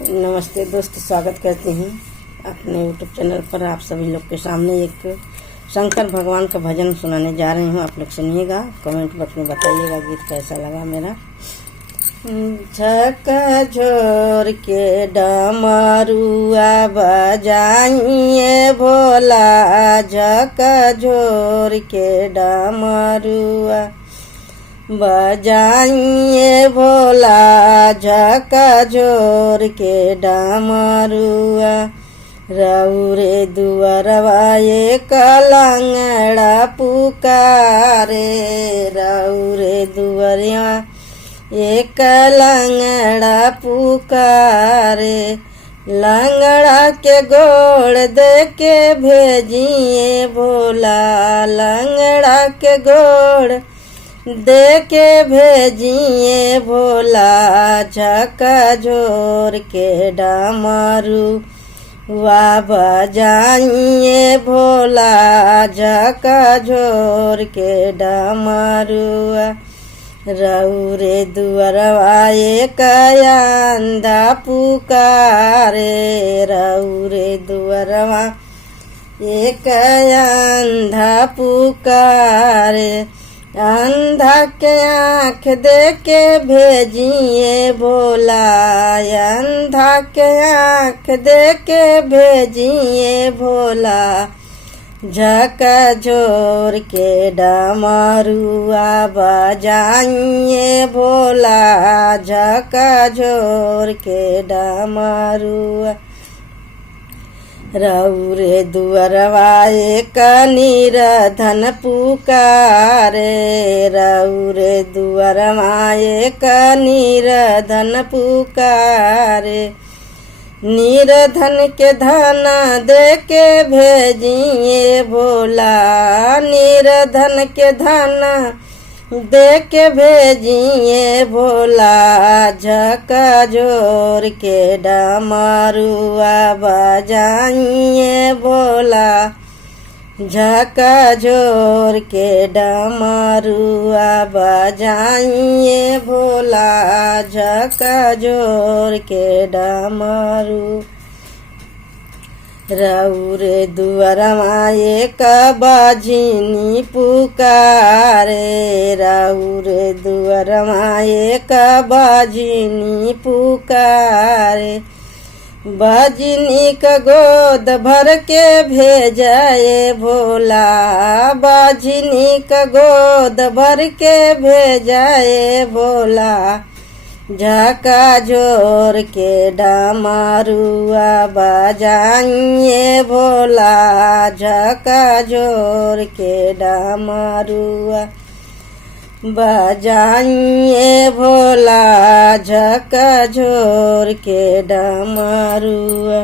नमस्ते दोस्त, स्वागत करते हैं अपने यूट्यूब चैनल पर। आप सभी लोग के सामने एक शंकर भगवान का भजन सुनाने जा रही हूँ। आप लोग सुनिएगा, कमेंट बॉक्स में बताइएगा गीत कैसा लगा मेरा। झकझोर के डमरुआ बजाइए भोला, झकझोर के डमरुआ बजाइए भोला, झकझोर के डमरुआ। रउरे दुअरवा एक लंगड़ा पुकारे, रउरे दुअरवा एक लंगड़ा पुकारे। लंगड़ा के गोड़ दे के भेजिए भोला, लंगड़ा के गोड़ दे के भेजिए भोला, झकझोर के डमरू वा बजाइए भोला, झकझोर के डमरुआ। रउरे दुअरवा एक अंधा पुकारे, रउरे दुअरवा एक अंधा पुकारे। अंधा के आँख दे के भेजिए भोला, अंधा के आँख दे के भेजिए भोला, झकझोर के डमरुआ बजाइए भोला, झकझोर के डमरुआ। रउरे दुअरवा एक निरधन पुकारे, रउरे दुअरवा एक निरधन पुकारे। निरधन के धन दे के भेजिए भोला, निरधन के धन दे के भेजिए भोला, झकझोर के डमरुआ बजाइए भोला, झकझोर के डमरुआ बजाइए भोला, झकझोर के डमरू। रउरे दुअरवा एक बाजिनी पुकारे, रउरे दुअरवा एक बाजिनी पुकारे। बाजिनी का गोद भर के भेजाए भोला, बाजिनी का गोद भर के भेजाए भोला, झकझोर के डमरुआ बजाइए भोला, झकझोर के डमरुआ बजाइए भोला, झकझोर के डमरुआ।